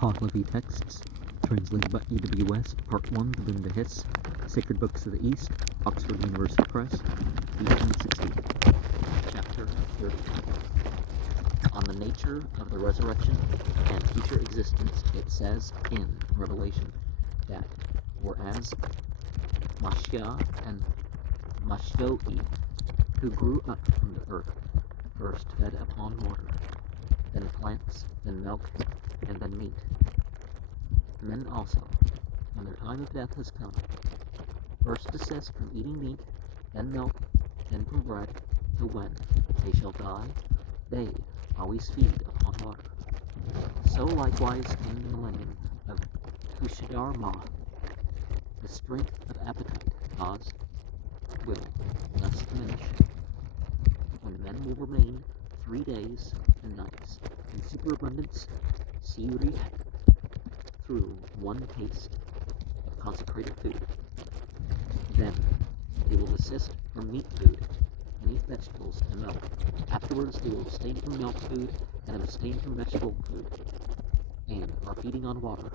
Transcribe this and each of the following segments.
Pahlavi texts, translated by E.W. West, Part 1, The Bundahis, Sacred Books of the East, Oxford University Press, 1860. Chapter 30. On the nature of the resurrection and future existence, it says in Revelation that whereas Mashia and Mashtoi, who grew up from the earth, first fed upon water, then plants, then milk, and then meat. Men also, when their time of death has come, first desist from eating meat, then milk, then from bread, till when they shall die, they always feed upon water. So likewise in the millennium of Kushadar Ma, the strength of appetite caused will thus diminish, when men will remain 3 days and nights in superabundance, siri, through one taste of consecrated food. Then they will desist from meat food and eat vegetables and milk. Afterwards they will abstain from milk food and abstain from vegetable food, and are feeding on water.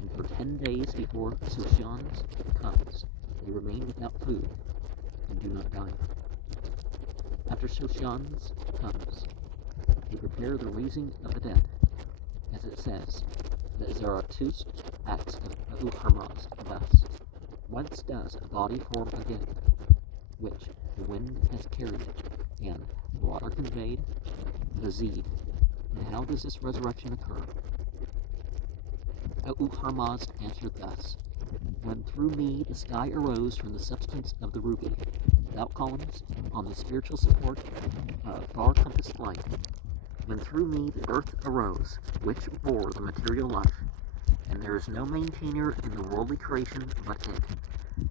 And for 10 days before Soshans comes, they remain without food and do not die. After Soshans comes, they prepare the raising of the dead, as it says that Zoroastrianism acts of Uharmaz thus. Whence does a body form again, which the wind has carried it, and water conveyed the Zed? And how does this resurrection occur? Uharmaz answered thus: when through me the sky arose from the substance of the ruby, without columns, on the spiritual support of far-compassed light, when through me the earth arose, which bore the material life, and there is no maintainer in the worldly creation but it,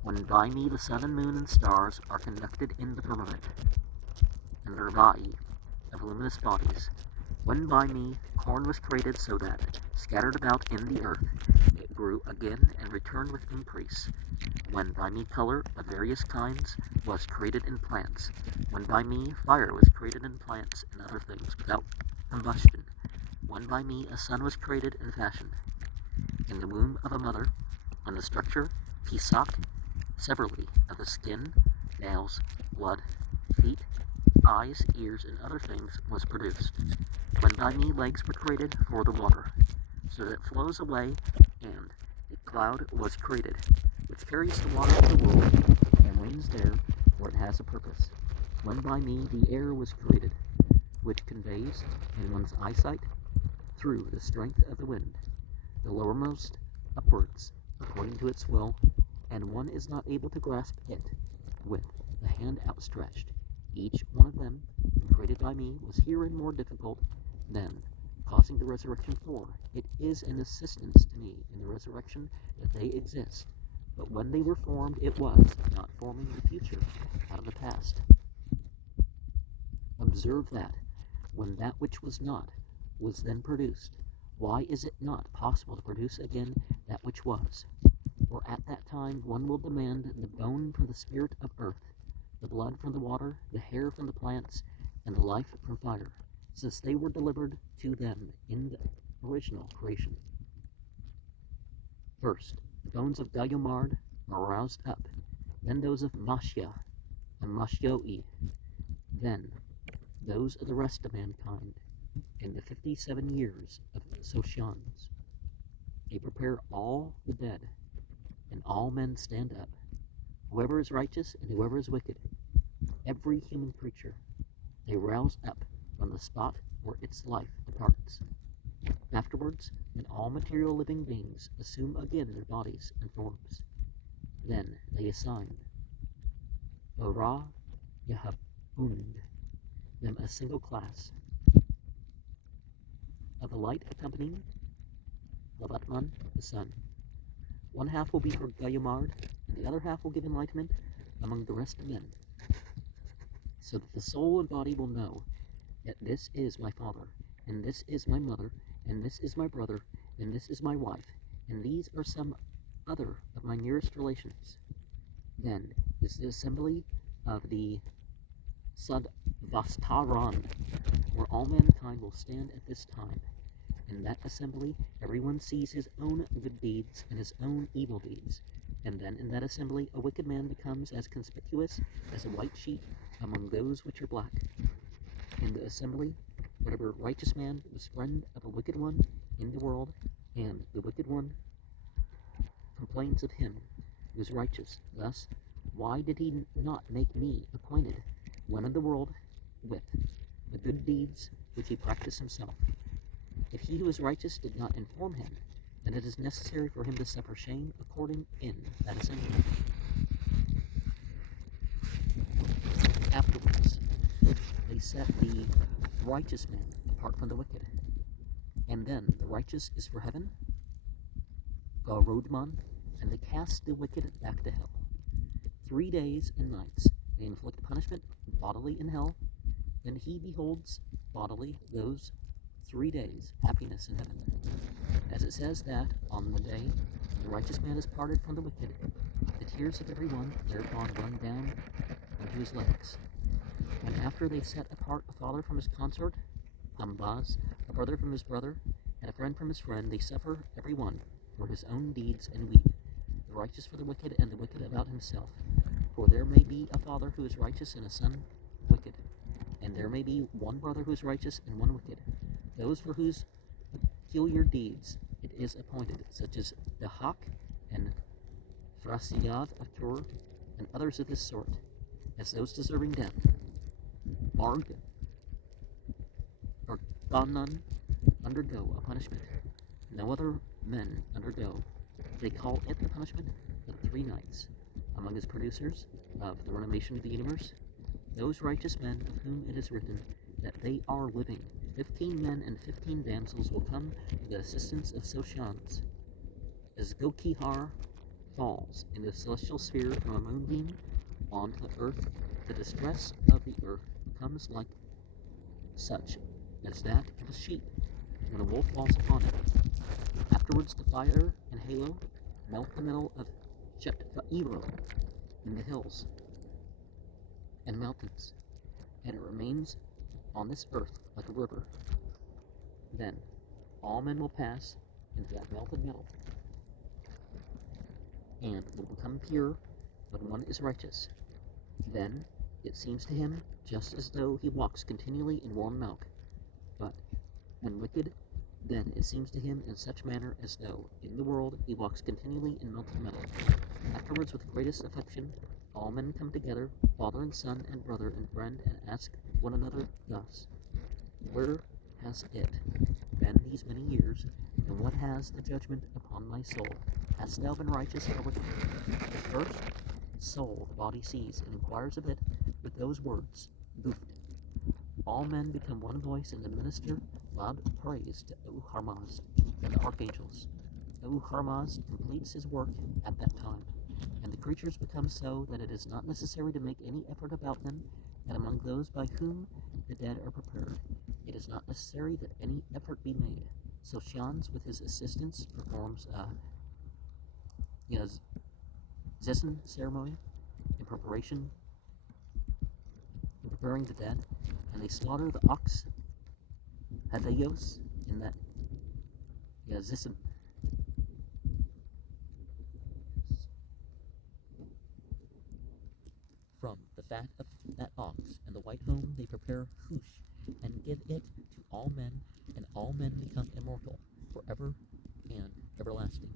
when by me the sun and moon and stars are conducted in the firmament, and their body of luminous bodies, when by me corn was created so that, scattered about in the earth, it grew again and returned with increase, when by me color of various kinds was created in plants, when by me fire was created in plants and other things without combustion, when by me a son was created and fashioned, in the womb of a mother, when the structure, pisak, severally of the skin, nails, blood, feet, eyes, ears, and other things was produced, when by me legs were created for the water, so that it flows away, and a cloud was created, which carries the water of the world, and rains there, for it has a purpose. When by me the air was created, which conveys, in one's eyesight, through the strength of the wind, the lowermost upwards, according to its will, and one is not able to grasp it with the hand outstretched. Each one of them, created by me, was herein more difficult than causing the resurrection, for it is an assistance to me in the resurrection that they exist. But when they were formed, it was not forming the future out of the past. Observe that, when that which was not was then produced, why is it not possible to produce again that which was? For at that time one will demand the bone from the spirit of earth, the blood from the water, the hair from the plants, and the life from fire, since they were delivered to them in the original creation. First, the bones of Gayomard are roused up, then those of Mashia and Mashtoi, then those of the rest of mankind, in the 57 years of Soshans. They prepare all the dead, and all men stand up, whoever is righteous and whoever is wicked, every human creature. They rouse up from the spot where its life departs. Afterwards, then all material living beings assume again their bodies and forms. Then they assign Ora Yahabund them a single class of the light accompanying Lavatman, the sun. One half will be for Gayomard, and the other half will give enlightenment among the rest of men, so that the soul and body will know that this is my father, and this is my mother, and this is my brother, and this is my wife, and these are some other of my nearest relations. Then is the assembly of the Sadvastaran, where all mankind will stand at this time, In that assembly, everyone sees his own good deeds and his own evil deeds. And then in that assembly, a wicked man becomes as conspicuous as a white sheet among those which are black. In the assembly, whatever righteous man was friend of a wicked one in the world, and the wicked one complains of him who is righteous. Thus, why did he not make me acquainted, one of the world, with the good deeds which he practiced himself? If he who is righteous did not inform him, then it is necessary for him to suffer shame according in that assembly. Afterwards, they set the righteous man apart from the wicked. And then the righteous is for heaven, Garodman, and they cast the wicked back to hell. 3 days and nights they inflict punishment bodily in hell. Then he beholds bodily those 3 days happiness in heaven. As it says that on the day the righteous man is parted from the wicked, the tears of every one thereupon run down into his legs. And after they set apart a father from his consort, Ambaz, a brother from his brother, and a friend from his friend, they suffer every one for his own deeds and weep, the righteous for the wicked, and the wicked about himself. For there may be a father who is righteous and a son wicked, and there may be one brother who is righteous and one wicked. Those for whose peculiar deeds it is appointed, such as Dahak and Thrasiyad of Tur, and others of this sort, as those deserving death. Arg or Ganan undergo a punishment no other men undergo. They call it the punishment of 3 nights. Among his producers of the renovation of the universe, those righteous men of whom it is written that they are living, 15 men and 15 damsels will come to the assistance of Soshans. As Gokihar falls in the celestial sphere from a moonbeam onto the earth, the distress of the earth becomes like such as that of a sheep when a wolf falls upon it. Afterwards the fire and halo melt the metal of Chetfairo in the hills and mountains, and it remains on this earth like a river. Then all men will pass into that melted metal, and will become pure when one is righteous. Then it seems to him just as though he walks continually in warm milk, but when wicked, then it seems to him in such manner as though in the world he walks continually in melted metal. Afterwards, with greatest affection, all men come together, father and son and brother and friend, and ask one another thus: Where has it been these many years, and what has the judgment upon thy soul? Hast thou been righteous or wicked? The first soul the body sees and inquires of it with those words, Guft. All men become one voice and administer loud praise to Harmaz and the archangels. Harmaz completes his work at that time, and the creatures become so that it is not necessary to make any effort about them, and among those by whom the dead are prepared, it is not necessary that any effort be made. So Shans, with his assistants, performs a Zessan ceremony in preparing the dead, and they slaughter the ox Hadayos in that Zessan. From the fat of that ox and the white home they prepare hoosh, and give it to all men, and all men become immortal, forever and everlasting.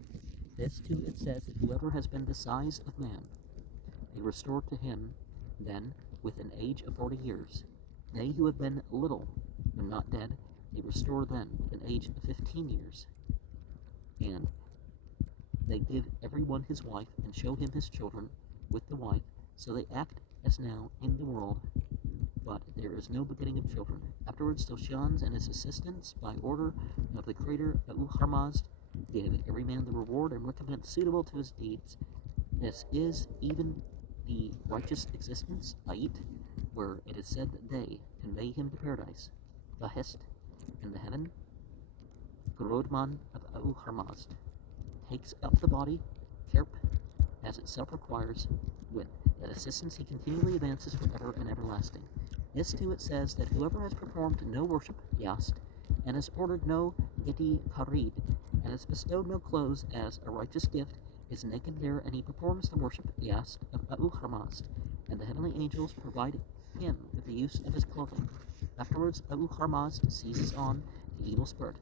This too it says that whoever has been the size of man, they restore to him then with an age of 40 years. They who have been little, when not dead, they restore then with an age of 15 years. And they give every one his wife, and show him his children with the wife, so they act as now in the world, but there is no begetting of children. Afterwards, Soshans and his assistants, by order of the creator Harmazd, give every man the reward and recompense suitable to his deeds. This is even the righteous existence, Ait, where it is said that they convey him to paradise, Bahest, in the heaven. Grodman of Harmazd takes up the body, Kerp, as itself requires, with that assistance he continually advances forever and everlasting. This too it says that whoever has performed no worship, Yast, and has ordered no Giti Parid, and is bestowed no clothes as a righteous gift, is naked there, and he performs the worship Yast of Ahura-Mazd, and the heavenly angels provide him with the use of his clothing. Afterwards, Ahura-Mazd seizes on the evil spirit,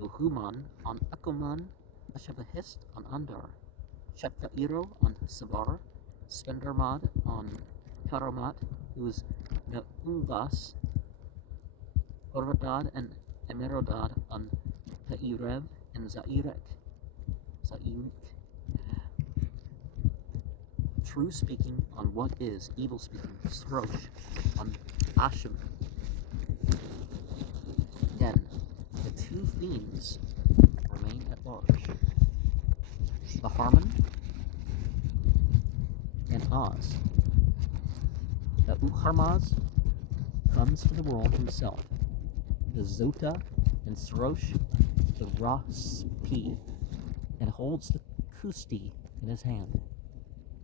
Nuhuman on Akuman, Ashabahist on Andar, Shatkairo on Sabar, Spendermad on Karamat, who is Naungas, Horadad and Emerodad on Ta'irev and Zairek. True speaking on what is, evil speaking, Srosh on Ashim. Then, the two fiends remain at large. The Harmon and Oz. The Uharmaz comes to the world himself. The Zota and Srosh, the Raspi, and holds the Kusti in his hand.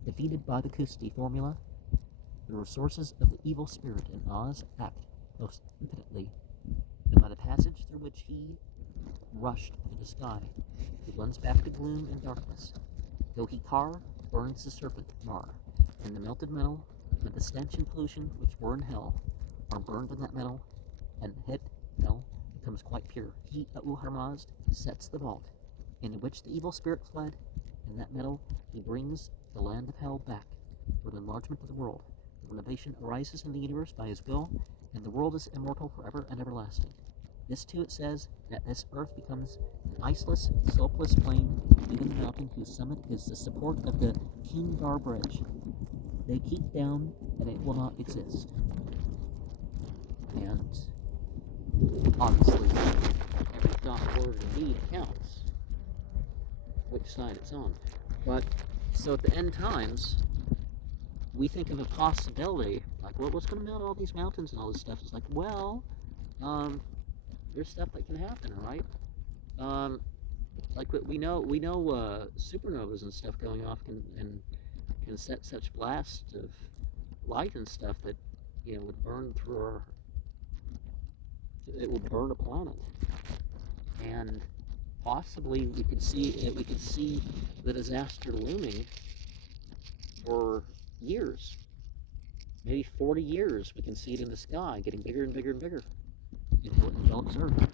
Defeated by the Kusti formula, the resources of the evil spirit in Oz act most impotently, and by the passage through which he rushed to the sky, he runs back to gloom and darkness. Dohikar burns the serpent Mar, and the melted metal, and the stench and pollution which were in hell are burned in that metal, and hell becomes quite pure. He, Ahura-Mazd, sets the vault, into which the evil spirit fled, and that metal he brings the land of hell back for the enlargement of the world. The renovation arises in the universe by his will, and the world is immortal forever and everlasting. This too it says, that this earth becomes an iceless, slopeless plain, even the mountain whose summit is the support of the Kingar Bridge. They keep down, and it will not exist. And obviously, every thought, word, and deed counts, which side it's on. But, so at the end times, we think of a possibility, like, well, what's going to melt all these mountains and all this stuff? It's like, well, there's stuff that can happen, right? Like we know supernovas and stuff going off can set such blasts of light and stuff that, you know, would burn through it would burn a planet. And possibly we could see the disaster looming for years, maybe 40 years. We can see it in the sky, getting bigger and bigger and bigger until it envelops Earth.